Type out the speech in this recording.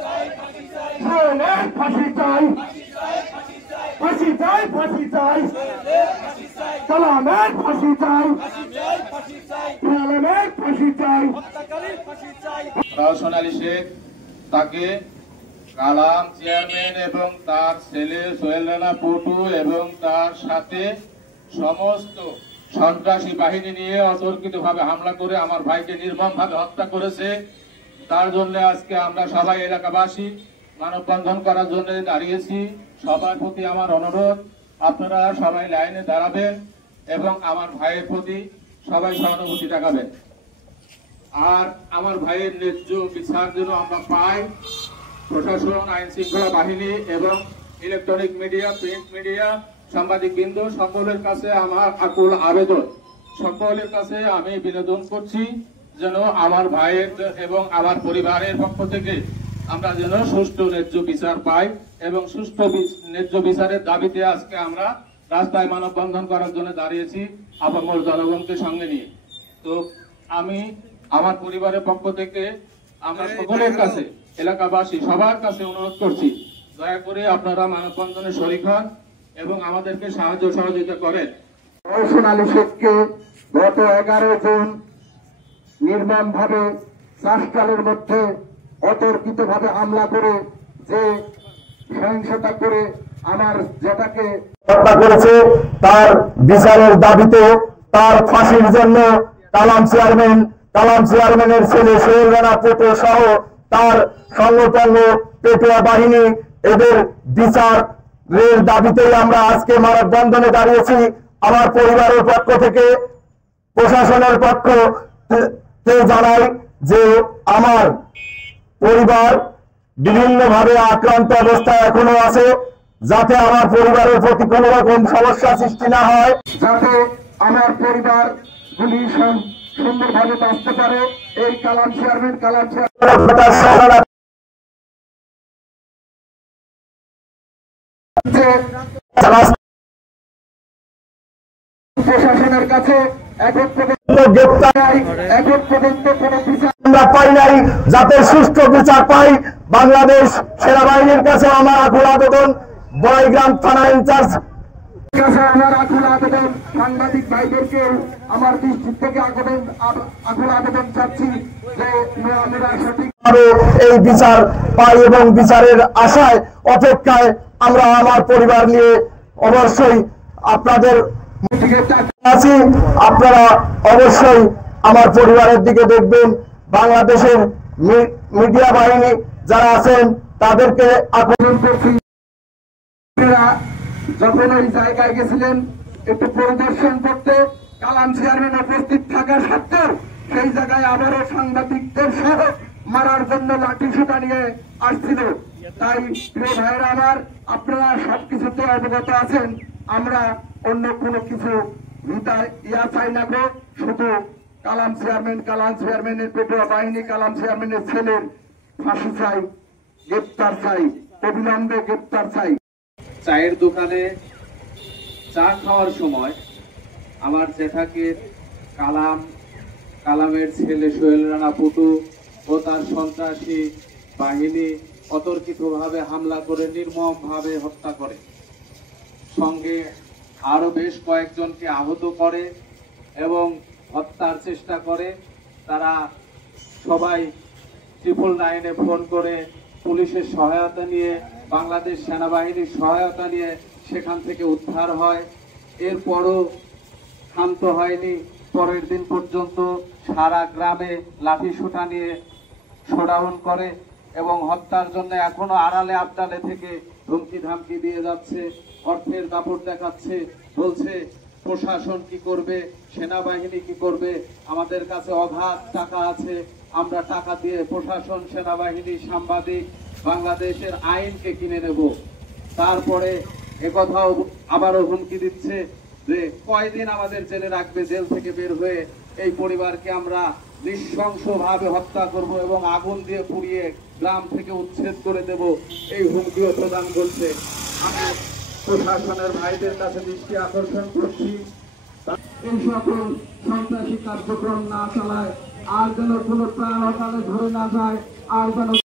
চাই, সোহেলের ফাঁসি চাই, ফাঁসি চাই, ফাঁসি চাই, কালামের ফাঁসি চাই, কালামের ফাঁসি চাই। সোনালী শেখ তাকে কালাম চেয়ারম্যান এবং তার ছেলে সোহেল রানা পটু এবং তার সাথে সমস্ত সন্ত্রাসী বাহিনী নিয়ে অতর্কিতভাবে হামলা করে আমার ভাইকে নির্মমভাবে হত্যা করেছে। তার জন্য আজকে আমরা সবাই এলাকাবাসী মানববন্ধন করার জন্য দাঁড়িয়েছি। সবার প্রতি আমার অনুরোধ, আপনারা সবাই লাইনে দাঁড়াবেন এবং আমার ভাইয়ের প্রতি সবাই সহানুভূতি দেখাবেন। আর আমার ভাইয়ের ন্যায্য বিচার যেন আমরা পাই। প্রশাসন, আইন শৃঙ্খলা বাহিনী এবং ইলেকট্রনিক মিডিয়া, প্রিন্ট মিডিয়া, সাংবাদিক বৃন্দ সকলের কাছে আমার আকুল আবেদন, সকলের কাছে আমি বিনোদন করছি যেন আমার ভাইয়ের এবং আমার পরিবারের পক্ষ থেকে আমরা যেন সুষ্ঠু ন্যায্য বিচার পাই এবং সুষ্ঠু ন্যায্য বিচারের দাবিতে আজকে আমরা রাস্তায় মানববন্ধন করার জন্য দাঁড়িয়েছি আপামর জনগণকে সঙ্গে নিয়ে। তো আমি আমার পরিবারের পক্ষ থেকে আমরা সকলের কাছে, এলাকাবাসী সবার কাছে অনুরোধ করছি, দয়া করে আপনারা মানববন্ধনে শরীক হন এবং আমাদেরকে সাহায্য সহযোগিতা করেন। সোনালী শেখকে গত 11 জুন নির্মমভাবে চাষকালের মধ্যে অতর্কিতভাবে হামলা করে যে সহিংসতা করে আমার যেটাকে হত্যা করেছে, তার বিচারের দাবিতে তার ফাঁসির জন্য কালাম চেয়ারম্যানের ছেলে সোহেল রানা পটু সহ তার সংগঠন পেটুয়া বাহিনী এদের বিচারের দাবিতেই আমরা আজকে মানববন্ধনে দাঁড়িয়েছি। আমার পরিবারের পক্ষ থেকে, প্রশাসনের পক্ষ থেকে জানাই যে আমার পরিবার বিভিন্নভাবে আক্রান্ত অবস্থায় এখনো আছে, যাতে আমার পরিবারের প্রতি কোনো রকম সমস্যা সৃষ্টি না হয়, যাতে আমার পরিবার গুলি সুন্দরভাবে বাঁচতে পারে। এই কালাম চেয়ারম্যান প্রশাসনের কাছে এখন পর্যন্ত কোনো বিচার আমরা পাই নাই, যাতে সুষ্ঠু বিচার পাই। বাংলাদেশ সেনাবাহিনীর কাছে আমার আকুল আবেদন, বড়াইগ্রাম থানা ইনচার্জ কাছে আমার আকুল আবেদন, সাংবাদিক ভাইদেরকেও আমার দৃষ্টির থেকে আকুল আবেদন চাচ্ছি যে আমরা সঠিকভাবে এই বিচার পাই এবং বিচারের আশায় অপেক্ষায় আমরা আমার পরিবার নিয়ে অবশ্যই আপনাদের দিকে আছি। আপনারা অবশ্যই আমার পরিবারের দিকে দেখবেন। বাংলাদেশের মিডিয়া বাহিনী যারা আছেন তাদেরকে আবেদন করছি, যখন ওই জায়গায় গেছিলেন একটু পরিদর্শন করতে, কালাম চেয়ারম্যান উপস্থিত থাকা সত্ত্বেও সেই জায়গায় আবারও সাংবাদিকদের সহ মারার জন্য লাঠি সোটা নিয়ে আসছিল। তাই প্রিয় ভাইরা আমার, আপনারা সবকিছুতে অবগত আছেন। আমরা অন্য কোনো কিছু চাই না গো, শুধু কালাম চেয়ারম্যানের পেটুয়া বাহিনী, কালাম চেয়ারম্যানের ছেলের ফাঁসি চাই, গ্রেপ্তার চাই, অবিলম্বে গ্রেপ্তার চাই। চায়ের দোকানে চা খাওয়ার সময় আমার জেঠাকে কালামের ছেলে সোহেল রানা পটু ও তার সন্ত্রাসী বাহিনী অতর্কিতভাবে হামলা করে নির্মমভাবে হত্যা করে, সঙ্গে আরো বেশ কয়েকজনকে আহত করে এবং হত্যার চেষ্টা করে। তারা সবাই 999-এ ফোন করে পুলিশের সহায়তা নিয়ে, বাংলাদেশ সেনাবাহিনীর সহায়তা নিয়ে সেখান থেকে উদ্ধার হয়। এরপরও শান্ত হয়নি, পরের দিন পর্যন্ত সারা গ্রামে লাঠি সোটা নিয়ে শোডাউন করে এবং হত্যার জন্য এখনো আড়ালে আবডালে থেকে ধমকি ধামকি দিয়ে যাচ্ছে, অর্থের দাপট দেখাচ্ছে, বলছে প্রশাসন কি করবে, সেনাবাহিনী কি করবে, আমাদের কাছে অগাধ টাকা আছে, আমরা টাকা দিয়ে প্রশাসন, সেনাবাহিনী, সাংবাদিক, বাংলাদেশের আইনকে কিনে নেব। তারপরে একথাও আবারও হুমকি দিচ্ছে যে কয়দিন আমাদের জেলে রাখবে, জেল থেকে বের হয়ে এই পরিবারকে আমরা নৃশংসভাবে হত্যা করব এবং আগুন দিয়ে পুড়িয়ে গ্রাম থেকে উচ্ছেদ করে দেব, এই হুমকিও প্রদান করছে। আমি প্রশাসনের ভাইদের কাছে দৃষ্টি আকর্ষণ করছি, এই সকল সন্ত্রাসী কার্যক্রম না চালায়, আর যেন কোনো প্রাণ অকালে ধরে না যায়, আর যেন